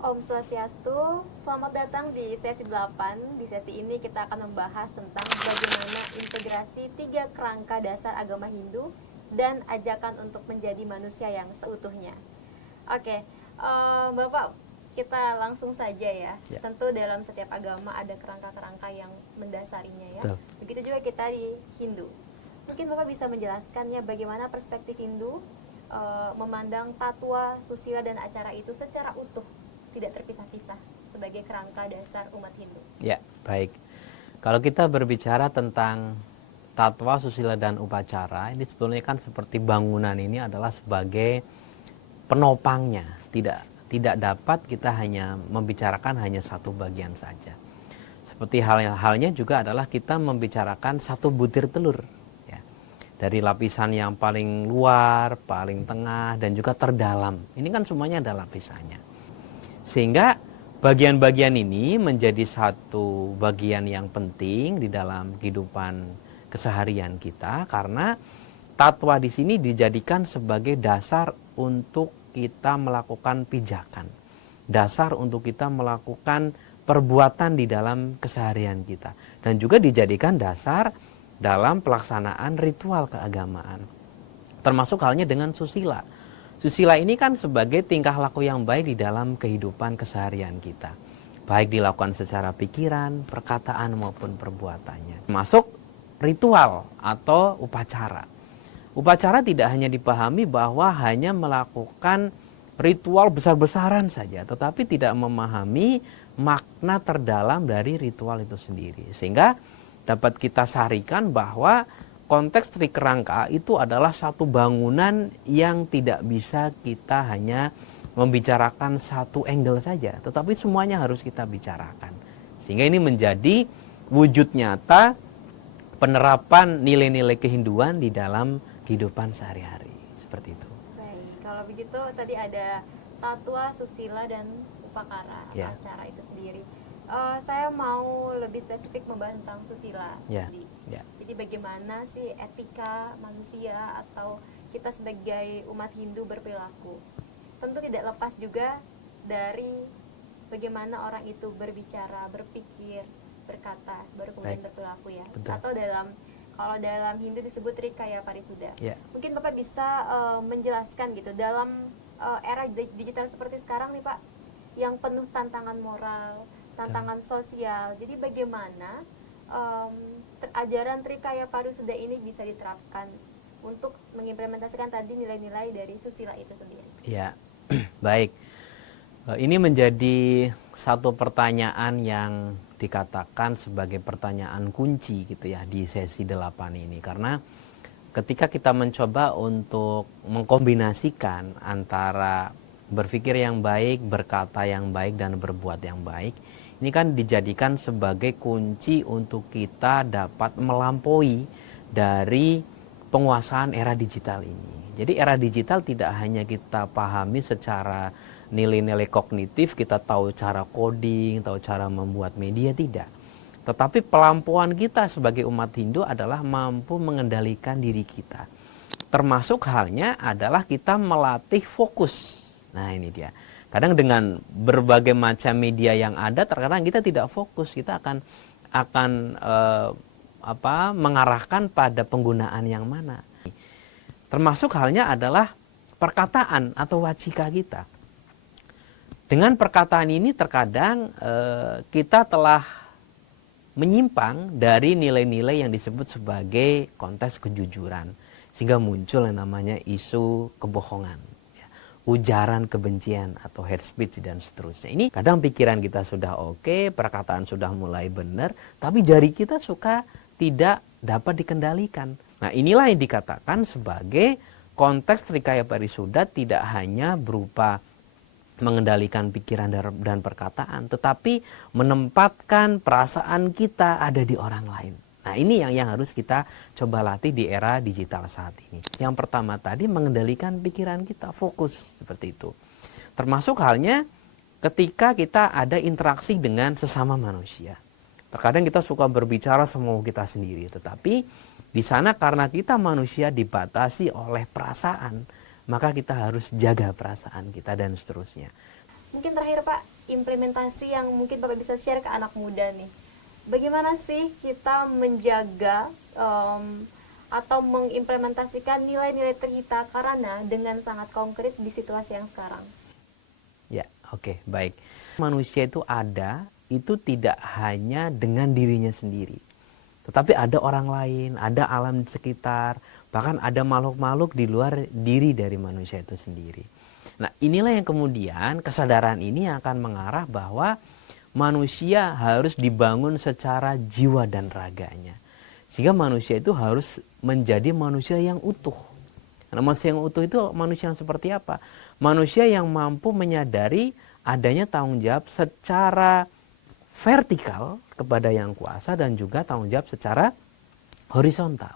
Om Swastiastu, selamat datang di sesi 8. Di sesi ini kita akan membahas tentang bagaimana integrasi 3 kerangka dasar agama Hindu dan ajakan untuk menjadi manusia yang seutuhnya. Oke, Bapak, kita langsung saja ya. Ya. Tentu dalam setiap agama ada kerangka-kerangka yang mendasarinya ya. Betul. Begitu juga kita di Hindu. Mungkin Bapak bisa menjelaskannya bagaimana perspektif Hindu memandang tatwa, susila, dan acara itu secara utuh, tidak terpisah-pisah sebagai kerangka dasar umat Hindu. Ya, baik. Kalau kita berbicara tentang tatwa, susila, dan upacara, ini sebenarnya kan seperti bangunan ini adalah sebagai penopangnya. Tidak dapat kita hanya membicarakan hanya satu bagian saja. Seperti halnya juga adalah kita membicarakan satu butir telur. Ya. Dari lapisan yang paling luar, paling tengah, dan juga terdalam. Ini kan semuanya ada lapisannya. Sehingga bagian-bagian ini menjadi satu bagian yang penting di dalam kehidupan keseharian kita, karena tatwa di sini dijadikan sebagai dasar untuk kita melakukan pijakan, dasar untuk kita melakukan perbuatan di dalam keseharian kita, dan juga dijadikan dasar dalam pelaksanaan ritual keagamaan, termasuk halnya dengan susila. Susila ini kan sebagai tingkah laku yang baik di dalam kehidupan keseharian kita, baik dilakukan secara pikiran, perkataan maupun perbuatannya. Masuk ritual atau upacara. Upacara tidak hanya dipahami bahwa hanya melakukan ritual besar-besaran saja, tetapi tidak memahami makna terdalam dari ritual itu sendiri. Sehingga dapat kita sarikan bahwa konteks trikerangka itu adalah satu bangunan yang tidak bisa kita hanya membicarakan satu angle saja, tetapi semuanya harus kita bicarakan. Sehingga ini menjadi wujud nyata penerapan nilai-nilai kehinduan di dalam kehidupan sehari-hari. Seperti itu. Baik, kalau begitu tadi ada tatwa, susila, dan upakara, Ya. acara itu sendiri. Saya mau lebih spesifik membahas tentang susila. Ya. Tadi. Ya. Jadi bagaimana sih etika manusia atau kita sebagai umat Hindu berperilaku? Tentu tidak lepas juga dari bagaimana orang itu berbicara, berpikir, berkata, baru kemudian Baik. berperilaku ya. Betul. Atau kalau dalam Hindu disebut Trikaya Parisuda. Ya. Mungkin Bapak bisa menjelaskan gitu dalam era digital seperti sekarang nih Pak, yang penuh tantangan moral, tantangan sosial. Jadi bagaimana ajaran Trikaya Parisuda ini bisa diterapkan untuk mengimplementasikan tadi nilai-nilai dari susila itu sendiri? Ya. Baik. Ini menjadi satu pertanyaan yang dikatakan sebagai pertanyaan kunci gitu ya di sesi 8 ini, karena ketika kita mencoba untuk mengkombinasikan antara berpikir yang baik, berkata yang baik, dan berbuat yang baik, ini kan dijadikan sebagai kunci untuk kita dapat melampaui dari penguasaan era digital ini. Jadi era digital tidak hanya kita pahami secara nilai-nilai kognitif, kita tahu cara coding, tahu cara membuat media, tidak. Tetapi pelampuan kita sebagai umat Hindu adalah mampu mengendalikan diri kita. Termasuk halnya adalah kita melatih fokus. Nah ini dia. Kadang dengan berbagai macam media yang ada, terkadang kita tidak fokus. Kita akan mengarahkan pada penggunaan yang mana. Termasuk halnya adalah perkataan atau wacika kita. Dengan perkataan ini terkadang kita telah menyimpang dari nilai-nilai yang disebut sebagai konteks kejujuran, sehingga muncul yang namanya isu kebohongan, ujaran kebencian atau hate speech dan seterusnya. Ini kadang pikiran kita sudah oke, perkataan sudah mulai benar, tapi jari kita suka tidak dapat dikendalikan. Nah inilah yang dikatakan sebagai konteks Trikaya Parisuda tidak hanya berupa mengendalikan pikiran dan perkataan, tetapi menempatkan perasaan kita ada di orang lain. Nah ini yang harus kita coba latih di era digital saat ini. Yang pertama tadi mengendalikan pikiran kita, fokus seperti itu. Termasuk halnya ketika kita ada interaksi dengan sesama manusia. Terkadang kita suka berbicara semau kita sendiri, tetapi di sana karena kita manusia dibatasi oleh perasaan, maka kita harus jaga perasaan kita dan seterusnya. Mungkin terakhir Pak, implementasi yang mungkin Bapak bisa share ke anak muda nih. Bagaimana sih kita menjaga atau mengimplementasikan nilai-nilai tercipta karena dengan sangat konkret di situasi yang sekarang? Ya, oke, baik. Manusia itu ada, itu tidak hanya dengan dirinya sendiri. Tetapi ada orang lain, ada alam di sekitar, bahkan ada makhluk-makhluk di luar diri dari manusia itu sendiri. Nah, inilah yang kemudian kesadaran ini akan mengarah bahwa manusia harus dibangun secara jiwa dan raganya. Sehingga manusia itu harus menjadi manusia yang utuh. Nah, manusia yang utuh itu manusia yang seperti apa? Manusia yang mampu menyadari adanya tanggung jawab secara vertikal kepada yang kuasa dan juga tanggung jawab secara horizontal.